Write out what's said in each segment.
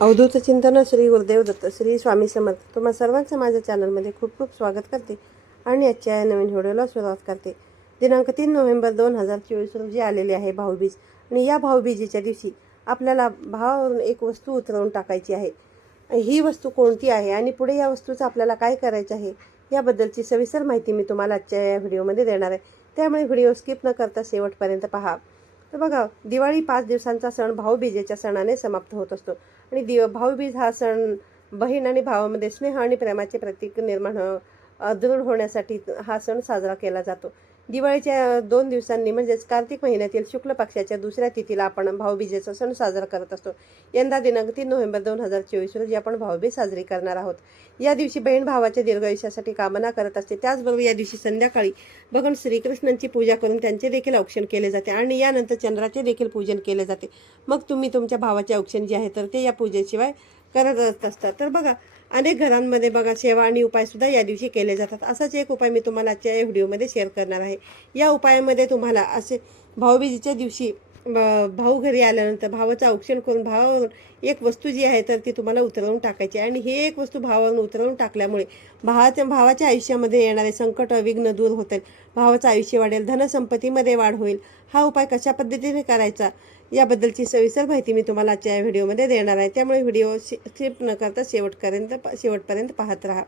अवधूत चिंतन श्री गुरुदेव दत्त श्री स्वामी समर्थ तुम्हा सर्वांचं माझ्या चॅनलमध्ये खूप खूप स्वागत करते आणि आजच्या या नवीन व्हिडिओला सुरुवात करते। दिनांक 3 नोव्हेंबर 2024 रोजी आलेले आहे भाऊबीज आणि या भाऊबीजेच्या दिवशी आपल्याला भावावरून एक वस्तू उतरवून टाकायची आहे। ही वस्तू कोणती आहे आणि पुढे या वस्तूचं आपल्याला काय करायचं आहे याबद्दलची सविस्तर माहिती मी तुम्हाला आजच्या या व्हिडिओमध्ये देणार आहे, त्यामुळे व्हिडिओ स्किप न करता शेवटपर्यंत पहा। तर बघा, दिवाळी 5 दिवसांचा सण भाऊबीजेच्या सणाने समाप्त होत असतो आणि भाऊबीज हा सण बहीण आणि भावामध्ये स्नेह आणि प्रेमाचे प्रतीक निर्माण दृढ होण्यासाठी हा सण साजरा केला जातो। दिवाळीच्या 2 दिवसांनी म्हणजेच कार्तिक महिन्यातील शुक्ल पक्षाच्या दुसऱ्या तिथीला आपण भाऊबीजेचा सण साजरा करत असतो। यंदा दिनांक 3 नोव्हेंबर 2024 रोजी आपण भाऊबीज साजरी करणार आहोत। या दिवशी बहीण भावाच्या दीर्घायुष्यासाठी कामना करत असते। त्याचबरोबर या दिवशी संध्याकाळी भगवान श्रीकृष्णांची पूजा करून त्यांचे देखील औक्षण केले जाते आणि यानंतर चंद्राचे देखील पूजन केले जाते। मग तुम्ही तुमच्या भावाचे औक्षण जे आहे तर ते या पूजेशिवाय करत असतात। तर बघा, अनेक घरांमध्ये बघा सेवा आणि उपायसुद्धा या दिवशी केले जातात। असाच एक उपाय मी तुम्हाला आजच्या या व्हिडिओमध्ये शेअर करणार आहे। या उपायामध्ये तुम्हाला असे भाऊबीजेच्या दिवशी भाऊ घरी आल्यानंतर भावाचं औक्षण करून भावावरून एक वस्तू जी आहे तर ती तुम्हाला उतरवून टाकायची आणि ही एक वस्तू भावावरून उतरवून टाकल्यामुळे भावाच्या आयुष्यामध्ये येणारे संकट विघ्न दूर होतील, भावाचं आयुष्य वाढेल, धनसंपत्तीमध्ये वाढ होईल। हा उपाय कशा पद्धतीने करायचा याबद्दलची सविस्तर माहिती मी तुम्हाला आजच्या या व्हिडिओमध्ये देणार आहे, त्यामुळे व्हिडिओ स्किप न करता शेवटपर्यंत पाहत राहा।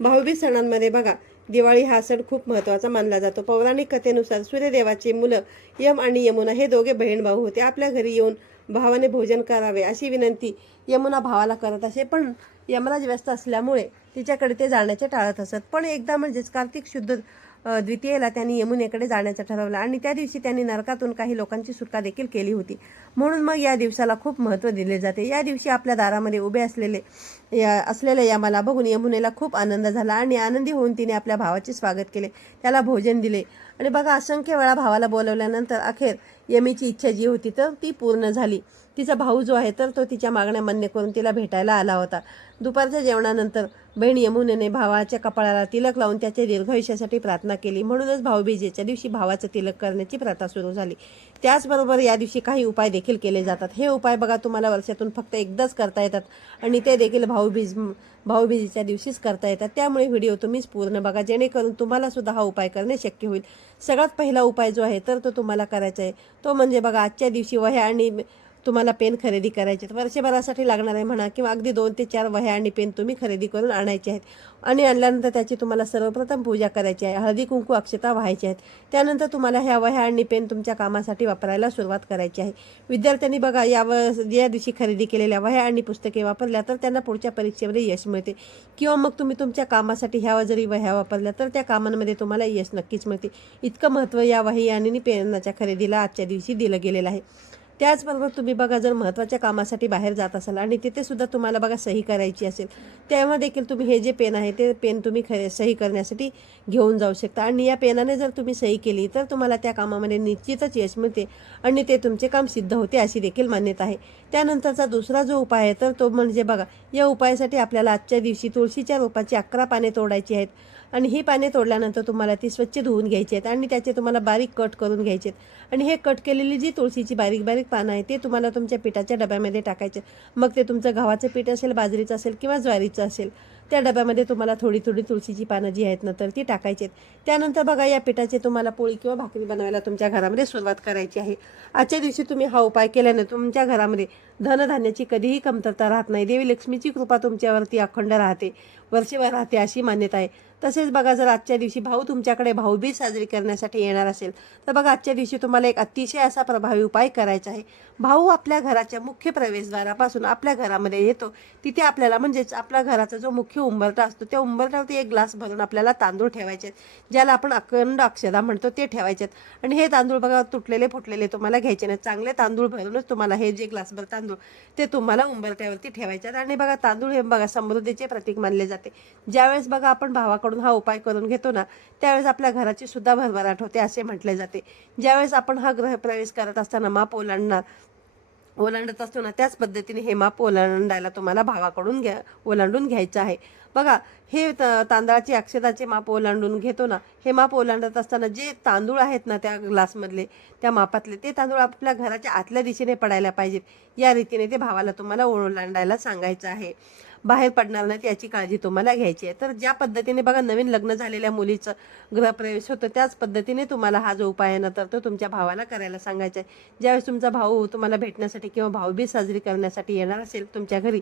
भाऊबीज सणांमध्ये बघा, दिवाळी हा सण खूप महत्त्वाचा मानला जातो। पौराणिक कथेनुसार सूर्यदेवाचे मुलं यम आणि यमुना हे दोघे बहीण भाऊ होते। आपल्या घरी येऊन भावाने भोजन करावे अशी विनंती यमुना भावाला करत असे, पण यमराज व्यस्त असल्यामुळे तिच्याकडे ते जाण्याचे टाळत असत। पण एकदा म्हणजेच कार्तिक शुद्ध द्वितीयेला त्यांनी यमुनेकडे जाण्याचं ठरवलं आणि त्या दिवशी त्यांनी नरकातून काही लोकांची सुटका देखील केली होती, म्हणून मग या दिवसाला खूप महत्त्व दिले जाते। या दिवशी आपल्या दारामध्ये उभे असलेल्या यमाला बघून यमुनेला खूप आनंद झाला आणि आनंदी होऊन तिने आपल्या भावाचे स्वागत केले, त्याला भोजन दिले आणि बघा, असंख्य वेळा भावाला बोलवल्यानंतर अखेर यमीची इच्छा जी होती तर ती पूर्ण झाली। तिचा भाऊ जो आहे तर तो तिच्या मागण्या मान्य करून तिला भेटायला आला होता। दुपारच्या जेवणानंतर बहीण यमुनेने भावाच्या कपाळाला तिलक लावून त्याच्या दीर्घायुष्यासाठी प्रार्थना केली, म्हणूनच भाऊबीजेच्या दिवशी भावाचं तिलक करण्याची प्रथा सुरू झाली। त्याचबरोबर या दिवशी काही उपाय देखील केले जातात। हे उपाय बघा, तुम्हाला वर्षातून फक्त एकदाच करता येतात आणि ते देखील भाऊबीजेच्या दिवशीच करता येतात, त्यामुळे व्हिडिओ तुम्हीच पूर्ण बघा जेणेकरून तुम्हाला सुद्धा हा उपाय करणे शक्य होईल। सगळ्यात पहिला उपाय जो आहे तर तो तुम्हाला करायचा आहे तो म्हणजे बघा, आजच्या दिवशी वह्या आणि तुम्हाला पेन खरेदी करायचे आहेत। वर्षभरासाठी लागणार आहे म्हणा, किंवा अगदी 2 ते 4 वह्या आणि पेन तुम्ही खरेदी करून आणायचे आहेत आणि आणल्यानंतर त्याची तुम्हाला सर्वप्रथम पूजा करायची आहे, हळदी कुंकू अक्षता व्हायचे आहेत। त्यानंतर तुम्हाला ह्या वह्या आणि पेन तुमच्या कामासाठी वापरायला सुरुवात करायची आहे। विद्यार्थ्यांनी बघा, या दिवशी खरेदी केलेल्या वह्या आणि पुस्तके वापरल्या तर त्यांना पुढच्या परीक्षेमध्ये यश मिळते, किंवा मग तुम्ही तुमच्या कामासाठी ह्या जरी वह्या वापरल्या तर त्या कामांमध्ये तुम्हाला यश नक्कीच मिळते। इतकं महत्त्व या वही आणि पेनाच्या खरेदीला आजच्या दिवशी दिलं गेलेलं आहे। त्याचबरोबर तुम्ही बघा, जर महत्त्वाच्या कामासाठी बाहेर जात असाल आणि तिथे सुद्धा तुम्हाला बघा सही करायची असेल, तेव्हा देखील तुम्ही हे जे पेन आहे ते पेन तुम्ही सही करण्यासाठी घेऊन जाऊ शकता आणि या पेनाने जर तुम्ही सही केली तर तुम्हाला त्या कामामध्ये निश्चितच यश मिळते आणि ते तुमचे काम सिद्ध होते अशी देखील मान्यता आहे। त्यानंतरचा दुसरा जो उपाय आहे तर तो म्हणजे बघा, या उपायासाठी आपल्याला आजच्या दिवशी तुळशीच्या रोपाची 11 पाने तोडायची आहेत आणि ही पाने तोडल्यानंतर तुम्हाला ती स्वच्छ धुवून घ्यायची आहेत आणि त्याचे तुम्हाला बारीक कट करून घ्यायचे आहेत आणि हे कट केलेली जी तुळशीची बारीक बारीक पानं आहे ते तुम्हाला तुमच्या पिठाच्या डब्यामध्ये टाकायचे। मग ते तुमचं गव्हाचं पीठ असेल, बाजरीचं असेल किंवा ज्वारीचं असेल, त्या डब्यामध्ये तुम्हाला थोडी थोडी तुळशीची पानं जी आहेत ना तर ती टाकायची आहेत। त्यानंतर बघा, या पिठाचे तुम्हाला पोळी किंवा भाकरी बनवायला तुमच्या घरामध्ये सुरुवात करायची आहे। आजच्या दिवशी तुम्ही हा उपाय केल्याने तुमच्या घरामध्ये धनधान्याची कधीही कमतरता राहत नाही, देवी लक्ष्मीची कृपा तुमच्यावरती अखंड राहते, वर्षभर राहते अशी मान्यता आहे। तसेच बघा, जर आजच्या दिवशी भाऊ तुमच्याकडे भाऊबीज साजरी करण्यासाठी येणार असेल तर बघा, आजच्या दिवशी तुम्हाला एक अतिशय असा प्रभावी उपाय करायचा आहे। भाऊ आपल्या घराच्या मुख्य प्रवेशद्वारापासून आपल्या घरामध्ये येतो, तिथे आपल्याला म्हणजेच आपल्या घराचा जो मुख्य उंबरठा असतो त्या उंबरठ्यावरती एक ग्लास भरून आपल्याला तांदूळ ठेवायचे आहेत, ज्याला आपण अखंड अक्षदा म्हणतो, ते ठेवायचे आहेत आणि हे तांदूळ बघा तुटलेले फुटलेले तुम्हाला घ्यायचे नाहीत, चांगले तांदूळ भरूनच तुम्हाला हे जे ग्लासभर तांदूळ ते तुम्हाला उंबरठ्यावरती ठेवायचे आहेत। आणि बघा, तांदूळ हे बघा समृद्धीचे प्रतीक मानले जाते। ज्यावेळेस बघा आपण भावाकडून हा उपाय करून घेतो ना, त्यावेळेस आपल्या घराची सुद्धा भरभराट होते असे म्हटले जाते। ज्यावेळेस आपण हा गृहप्रवेश करत असताना माप ओलांडणार ओलांडत असतो ना, त्याच पद्धतीने हे माप ओलांडायला तुम्हाला भावाकडून ओलांडून घ्यायचं आहे. बघा, हे तांदळाची अक्षताचे माप ओलांडून घेतो ना, हे माप ओलांडत असताना जे तांदूळ आहेत ना त्या ग्लासमधले, त्या मापातले, ते तांदूळ आपल्या घराच्या आतल्या दिशेने पडायला पाहिजेत. या रीतीने ते भावाला तुम्हाला ओलांडायला सांगायचं आहे. बाहेर पडणार नाही याची काळजी तुम्हाला घ्यायची आहे. तर ज्या पद्धतीने बघा नवीन लग्न झालेल्या मुलीचं गृहप्रवेश होतो, त्याच पद्धतीने तुम्हाला हा जो उपाय आहे ना, तर तो तुमच्या भावाला करायला सांगायचा आहे. ज्यावेळेस तुमचा भाऊ तुम्हाला भेटण्यासाठी किंवा भाऊबीज साजरी करण्यासाठी येणार असेल तुमच्या घरी,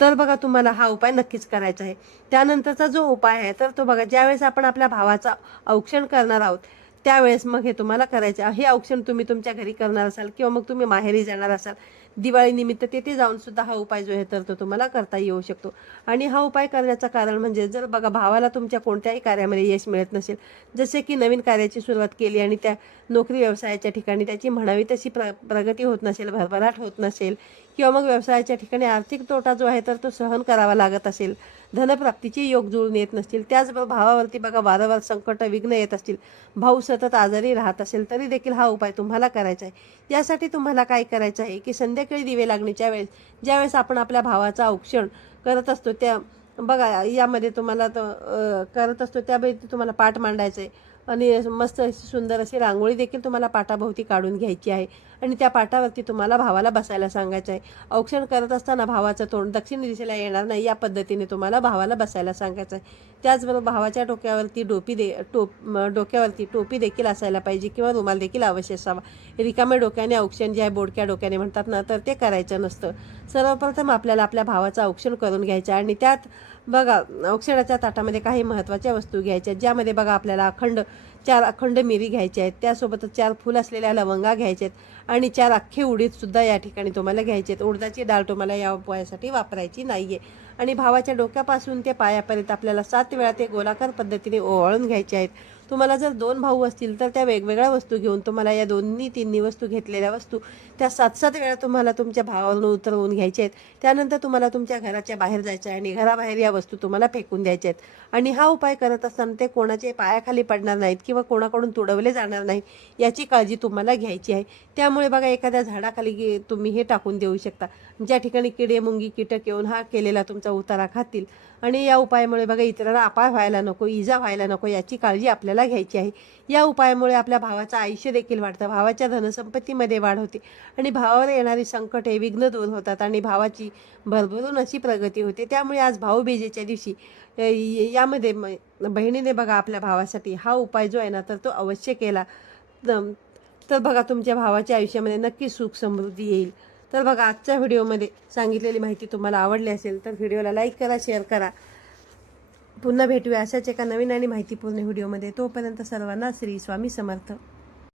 तर बघा तुम्हाला हा उपाय नक्कीच करायचा आहे. त्यानंतरचा जो उपाय आहे तर तो बघा, ज्यावेळेस आपण आपल्या भावाचा औक्षण करणार आहोत त्यावेळेस मग हे तुम्हाला करायचं आहे. हे औक्षण तुम्ही तुमच्या घरी करणार असाल किंवा मग तुम्ही माहेरी जाणार असाल दिवाळीनिमित्त, तेथे जाऊन सुद्धा हा उपाय जो आहे तर तो तुम्हाला करता येऊ शकतो. आणि हा उपाय करण्याचं कारण म्हणजे, जर बघा भावाला तुमच्या कोणत्याही कार्यामध्ये यश मिळत नसेल, जसे की नवीन कार्याची सुरुवात केली आणि त्या नोकरी व्यवसायाच्या ठिकाणी त्याची म्हणावी तशी प्रगती होत नसेल, भरभराट होत नसेल, किंवा मग व्यवसायाच्या ठिकाणी आर्थिक तोटा जो आहे तर तो सहन करावा लागत असेल, धनप्राप्तीचे योग जुळून येत नसतील, त्याचबरोबर भावावरती बघा वारंवार संकट विघ्न येत असतील, भाऊ सतत आजारी राहत असेल, तरी देखील हा उपाय तुम्हाला करायचा आहे. यासाठी तुम्हाला काय करायचं आहे की संध्याकाळी दिवे लागण्याच्या वेळेस, ज्यावेळेस आपण आपल्या भावाचं औक्षण करत असतो, त्या बघा यामध्ये तुम्हाला करत असतो त्यावेळी तुम्हाला पाठ मांडायचं आहे आणि मस्त अशी सुंदर अशी रांगोळी देखील तुम्हाला पाटाभोवती काढून घ्यायची आहे आणि त्या पाटावरती तुम्हाला भावाला बसायला सांगायचं आहे. औक्षण करत असताना भावाचं तोंड दक्षिण दिशेला येणार नाही, या पद्धतीने तुम्हाला भावाला बसायला सांगायचं आहे. त्याचबरोबर भावाच्या डोक्यावरती डोक्यावरती टोपी देखील असायला पाहिजे किंवा रुमाल देखील अवश्य असावा. रिकाम्या डोक्याने औक्षण जे आहे, बोडक्या डोक्याने म्हणतात ना, तर ते करायचं नसतं. सर्वप्रथम आपल्याला आपल्या भावाचं औक्षण करून घ्यायचं आणि त्यात बघा औक्षणाच्या ताटामध्ये काही महत्त्वाच्या वस्तू घ्यायच्या आहेत, ज्यामध्ये बघा आपल्याला 4 अखंड मिरी घ्यायच्या आहेत, त्यासोबतच 4 फुल असलेल्या लवंगा घ्यायच्या आहेत आणि 4 अख्खे उडीदसुद्धा या ठिकाणी तुम्हाला घ्यायचे आहेत. उडदाची डाळ तुम्हाला या उपायासाठी वापरायची नाही आहे. आणि भावाच्या डोक्यापासून ते पायापर्यंत आपल्याला 7 वेळा ते गोलाकार पद्धतीने ओवाळून घ्यायचे आहेत. तुम्हाला जर 2 भाऊ असतील तर त्या वेगवेगळ्या वस्तू घेऊन तुम्हाला या 2-3 वस्तू घेतलेल्या वस्तू त्या 7-7 वेळा तुम्हाला तुमच्या भावावरून उतरवून घ्यायच्या आहेत. त्यानंतर तुम्हाला तुमच्या घराच्या बाहेर जायचं आहे आणि घराबाहेर या वस्तू तुम्हाला फेकून द्यायच्या आहेत. आणि हा उपाय करत असताना ते कोणाचे पायाखाली पडणार नाहीत किंवा कोणाकडून तुडवले जाणार नाहीत याची काळजी तुम्हाला घ्यायची आहे. त्यामुळे बघा एखाद्या झाडाखाली तुम्ही हे टाकून देऊ शकता, ज्या ठिकाणी किडे मुंगी कीटक येऊन हा केलेला तुमचा उतारा खातील. आणि या उपायामुळे बघा इतरांना अपाय व्हायला नको, इजा व्हायला नको याची काळजी आपल्याला घ्यायची आहे. या उपायामुळे आपल्या भावाचं आयुष्य देखील वाढतं, भावाच्या धनसंपत्तीमध्ये वाढ होते आणि भावावर येणारी संकटे विघ्न दूर होतात आणि भावाची भरभरून अशी प्रगती होते. त्यामुळे आज भाऊबीजेच्या दिवशी यामध्ये बहिणीने बघा आपल्या भावासाठी हा उपाय जो आहे ना तर तो अवश्य केला तर बघा तुमच्या भावाच्या आयुष्यामध्ये नक्की सुख समृद्धी येईल. तर बघा आजच्या व्हिडिओमध्ये सांगितलेली माहिती तुम्हाला आवडली असेल तर व्हिडिओला लाईक करा, शेअर करा. पुन्हा भेटूया अशाच एका नवीन आणि माहितीपूर्ण व्हिडिओमध्ये. तोपर्यंत सर्वांना श्री स्वामी समर्थ.